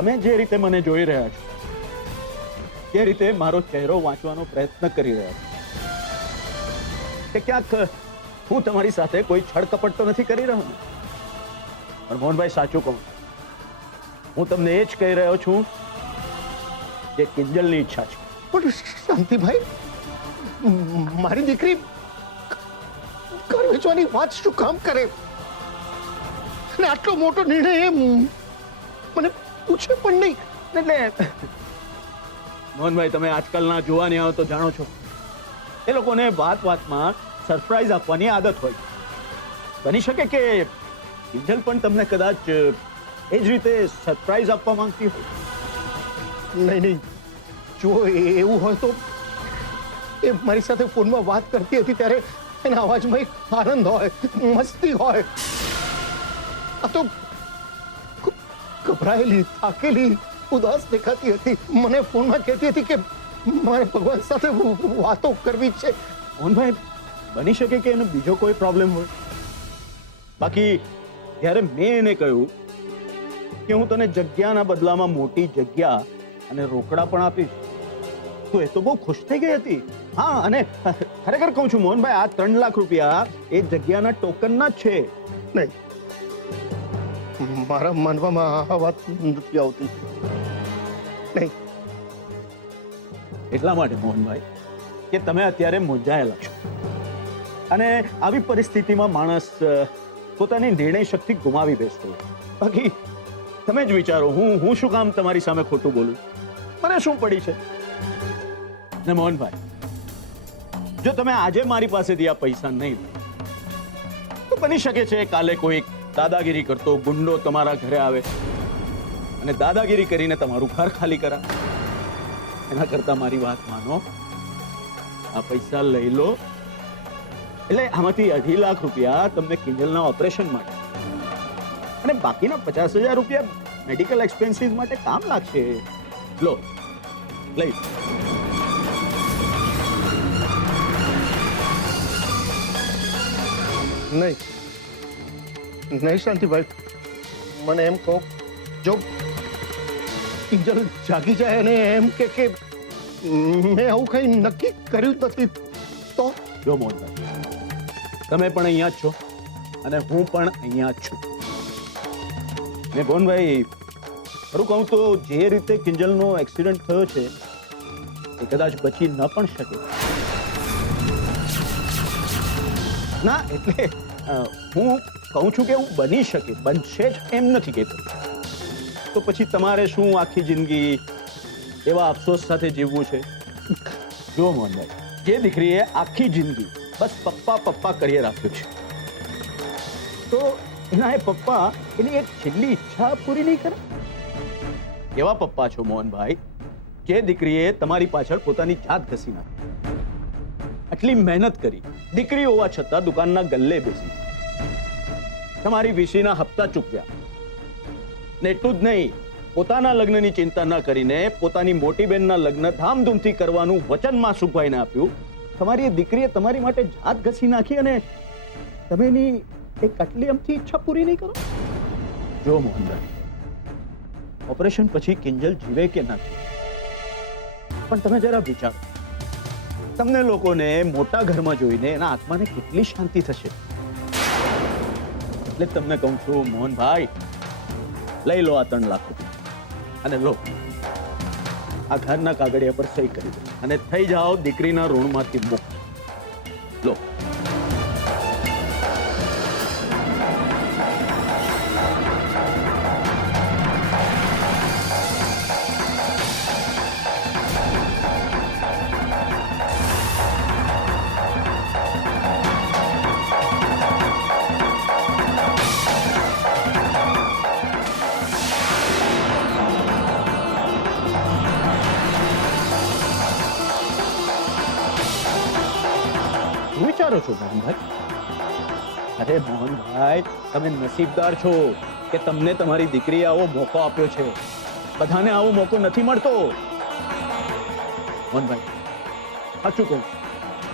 તમે જે રીતે મને જોઈ રહ્યા છો, જે રીતે મારો ચહેરો વાંચવાનો પ્રયત્ન કરી રહ્યા છો, કે ક્યાંક હું તમારી સાથે કોઈ છળકપટ તો નથી કરી રહ્યો ને? પણ મોહનભાઈ, સાચું કહું, હું તમને એ જ કહી રહ્યો છું જે કિંજલની ઈચ્છા છે. પણ શાંતિભાઈ, મારી દીકરી ઘર વેચવાની વાત શું કામ કરે? અને આટલો મોટો નિર્ણય એ મને પૂછે પણ નહીં. એટલે મોહનભાઈ, તમે આજકાલના જુવાનિયાઓ તો જાણો છો, એ લોકોને વાત વાતમાં સરપ્રાઈઝ આપવાની આદત હોય. બની શકે કે કિંજલ પણ તમને કદાચ એ જ રીતે સરપ્રાઈઝ આપવા માંગતી હોય. નહીં નહીં, જો એવું હોય તો એ મારી સાથે ફોનમાં વાત કરતી હતી ત્યારે એના અવાજમાં એક આનંદ હોય, મસ્તી હોય. આ તો ગભરાયેલી, થાકેલી, ઉદાસ દેખાતી હતી. મને ફોનમાં કહેતી હતી કે મારે ભગવાન સાથે વાતો કરવી છે. મોહનભાઈ, બની શકે કે એને બીજો કોઈ પ્રોબ્લેમ હોય. બાકી જ્યારે મેં એને કહ્યું કે હું તને જગ્યાના બદલામાં મોટી જગ્યા અને રોકડા પણ આપીશ, તો એ તો બહુ ખુશ થઈ ગઈ હતી. હા, અને ખરેખર કહું છું મોહનભાઈ, આ 3 લાખ રૂપિયા એ જગ્યાના ટોકનના જ છે. નહીં, મારા માનવામાં આ વાત નથી આવતી. નહીં. એટલા માટે મોહનભાઈ કે તમે અત્યારે મૂંઝાયેલા છો, અને આવી પરિસ્થિતિમાં માણસ પોતાની નિર્ણય શક્તિ ગુમાવી બેસતો હોય. બાકી તમે જ વિચારો, હું શું કામ તમારી સામે ખોટું બોલું? મને શું પડી છે? ને મોહનભાઈ, જો તમે આજે મારી પાસેથી આ પૈસા નહીં લો, તો બની શકે છે કાલે કોઈ દાદાગીરી કરતો ગુંડો તમારા ઘરે આવે અને દાદાગીરી કરીને તમારું ઘર ખાલી કરાવે. એના કરતા મારી વાત માનો, આ પૈસા લઈ લો. એટલે આમાંથી 2.5 લાખ રૂપિયા તમને કિંજલના ઓપરેશન માટે અને બાકીના 50,000 રૂપિયા મેડિકલ એક્સપેન્સીસ માટે કામ લાગશે. લો, લઈ. નહીં નહીં શાંતિભાઈ, મને એમ કહો, જો કિંજલ જાગી જાય અને એમ કે મેં આવું કઈ નક્કી કર્યું જ નથી તો? જો મોહનભાઈ, તમે પણ અહીંયા જ છો અને હું પણ અહીંયા જ છું. ને મોહનભાઈ, ખરું કહું તો જે રીતે કિંજલનો એક્સિડન્ટ થયો છે એ કદાચ બચી ન પણ શકે. ના, એટલે હું કહું છું કે એવું બની શકે, બનશે જ એમ નથી કહેતો. તો પછી તમારે શું આખી જિંદગી એવા અફસોસ સાથે જીવવું છે? જો મોહનભાઈ, જે દીકરીએ આખી જિંદગી બસ પપ્પા પપ્પા કરીએ રાખ્યું છે, તો એના એ પપ્પા એની એક છેલ્લી ઈચ્છા પૂરી નહીં કરે? એવા પપ્પા છો મોહનભાઈ, જે દીકરીએ તમારી પાછળ પોતાની જાત ઘસી નાખી, આટલી મહેનત કરી, દીકરી હોવા છતાં દુકાનના ગલ્લે બેસી, તમારી વીસીના હપ્તા ચૂકવ્યા, ને એટલું જ નહીં, પોતાના લગ્નની ચિંતા ન કરીને પોતાની મોટી બહેનના લગ્ન ધામધૂમથી કરવાનું વચન માસુભાઈને આપ્યું. તમારી એ દીકરીએ તમારી માટે જાત ઘસી નાખી અને તમે એની એક આટલી અમથી ઈચ્છા પૂરી નહીં કરો? જો મોહનભાઈ, ઓપરેશન પછી કિંજલ જીવે કે ના જીવે, પણ તમે જરા વિચારો, તમને લોકોને મોટા ઘરમાં જોઈને એના આત્માને કેટલી શાંતિ થશે. એટલે તમને કહું છું મોહનભાઈ, લઈ લો આ 3 લાખ રૂપિયા અને લો, આ ઘરના કાગળિયા પર સહી કરી દો અને થઈ જાઓ દીકરીના ઋણમાંથી મુક્ત. લો. વિચારો છો મોહનભાઈ? અરે મોહનભાઈ, તમે નસીબદાર છો કે તમને તમારી દીકરીએ આવો મોકો આપ્યો છે. બધાને આવો મોકો નથી મળતો. મોહનભાઈ, સાચું કહું,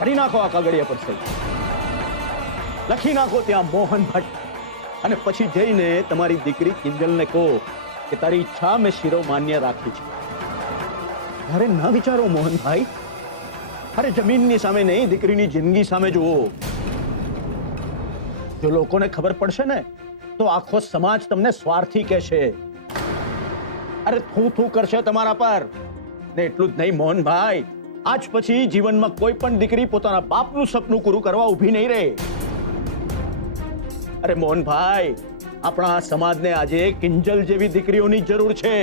કરી નાખો આ કાગળિયા પર સહી, લખી નાખો ત્યાં મોહન ભટ્ટ, અને પછી જઈને તમારી દીકરી કિંજલને કહો કે તારી ઈચ્છા મેં શિરોમાન્ય રાખી છે. અરે ન વિચારો મોહનભાઈ, અરે જમીનની સામે નહીં, દીકરીની જિંદગી સામે જુઓ. જો લોકોને ખબર પડશે ને તો આખો સમાજ તમને સ્વાર્થી કહેશે, અરે થૂ કરશે તમારા પર. ને એટલું જ નહીં મોહનભાઈ, આજ પછી જીવનમાં કોઈ પણ દીકરી પોતાના બાપનું સપનું પૂરું કરવા ઊભી નહીં રહે. અરે મોહનભાઈ, આપણા સમાજને આજે કિંજલ જેવી દીકરીઓની જરૂર છે.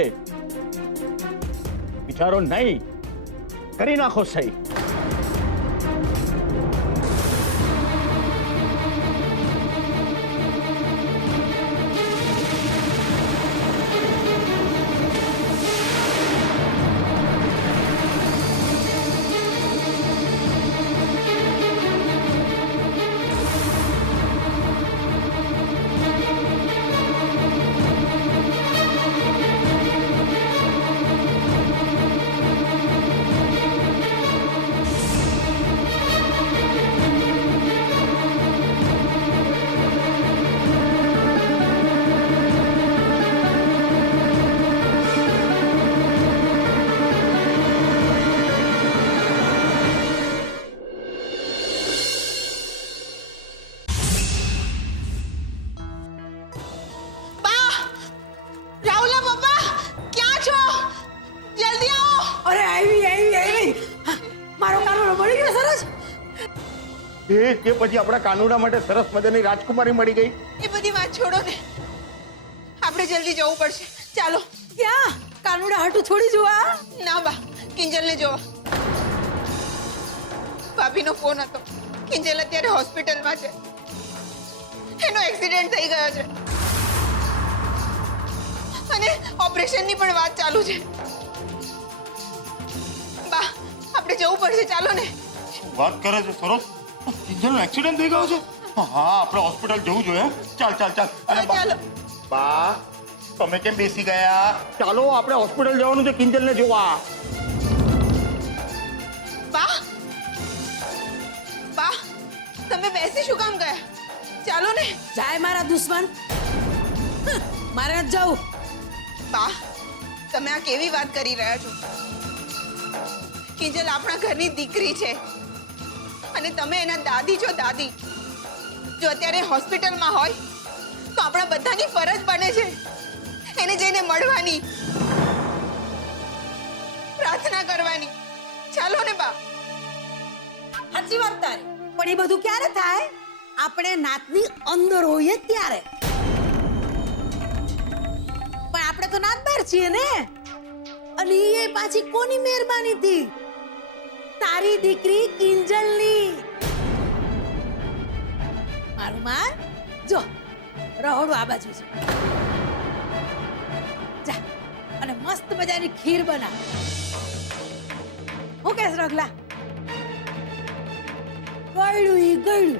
વિચારો નહીં, કરી નાખો સહી. કે પછી આપણા કાનુડા માટે સરસ મજાની રાજકુમારી મળી ગઈ. એ બધી વાત છોડો ને, આપણે જલ્દી જવું પડશે. ચાલો. ક્યાં? કાનુડા હાટુ થોડી જોવા? ના બા, કિંજલને જોવા. ભાભીનો ફોન હતો. કિંજલ અત્યારે હોસ્પિટલમાં છે. એનો એક્સિડન્ટ થઈ ગયો છે અને ઓપરેશનની પણ વાત ચાલુ છે. બા, આપણે જવું પડશે. ચાલો ને. વાત કરે છે સરસ. કિંજલનો એક્સિડન્ટ થઈ ગયો છે. હા, આપણે હોસ્પિટલ જવું જોઈએ. ચાલ ચાલ ચાલ. અને ચાલો. બા, તમે કેમ બેસી ગયા? ચાલો, આપણે હોસ્પિટલ જવાનું છે કિંજલને જોવા. બા, બા, તમે બેસી શું કામ ગયા? ચાલો ને. જાય મારા દુશ્મન. મારે નથી જવું. બા, તમે આ કેવી વાત કરી રહ્યા છો? કિંજલ આપણા ઘરની દીકરી છે અને તમે એના દાદી છો. દાદી જો અત્યારે હોસ્પિટલમાં હોય તો આપણા બધાની ફરજ બને છે એને જઈને મળવાની, પ્રાર્થના કરવાની. ચાલો ને બા. સાચી વાત તારી, પણ એ બધું ક્યારે થાય? આપણે નાતની અંદર હોઈએ ત્યારે. પણ આપણે તો નાત બહાર છીએ ને. અને એ પાછી કોની મહેરબાની થી? તારી દીકરી કિંજલની. મારું માન જો રહોડું આ બાજુ છે. જા અને મસ્ત મજાની ખીર બના. હું કેસ રગલા? ગળ્યું ઈ ગળ્યું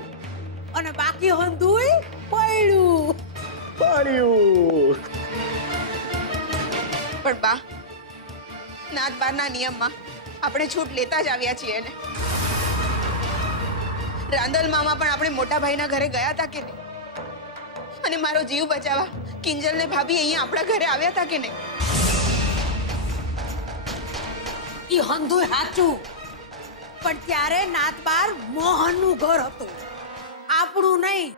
અને બાકી હંધુય પડ્યું. પણ બા, નાત બારના નિયમમાં આપણે છૂટ લેતા જ આવ્યા છીએ ને. રાંદલ મામા પણ આપણે મોટા ભાઈના ઘરે ગયા હતા કે નહીં? અને મારો જીવ બચાવવા કિંજલ ને ભાભી અહીંયા આપણા ઘરે આવ્યા હતા કે નહીં? ઈ હંધુય સાચું, પણ ત્યારે નાતબાર મોહનનું ઘર હતું, આપણું નહીં.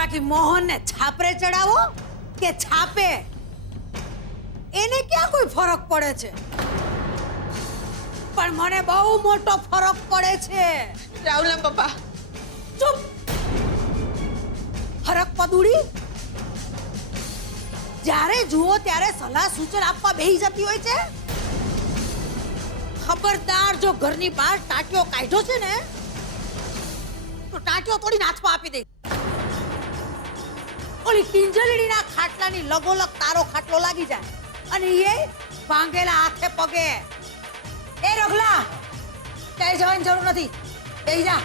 બાકી મોહનને છાપરે ચડાવો કે છાપે, એને ક્યાં કોઈ ફરક પડે છે? પણ મને બહુ મોટો ફરક પડે છે. રાહુલના પપ્પા, ચૂપ. ફરક પદુડી જ્યારે જુઓ ત્યારે સલાહ સૂચન આપવા બેહી જતી હોય છે. ખબરદાર, જો ઘરની બહાર ટાંટિયો કાઢ્યો છે ને તો ટાંટિયો તોડી નાથવા આપી દે. ઓલી કિંજલડીના ખાટલાની લગોલગ તારો ખાટલો લાગી જાય અને એ ભાંગેલા હાથે પગે. એ રગલા, ક્યાંય જવાની જરૂર નથી. બેહી જા.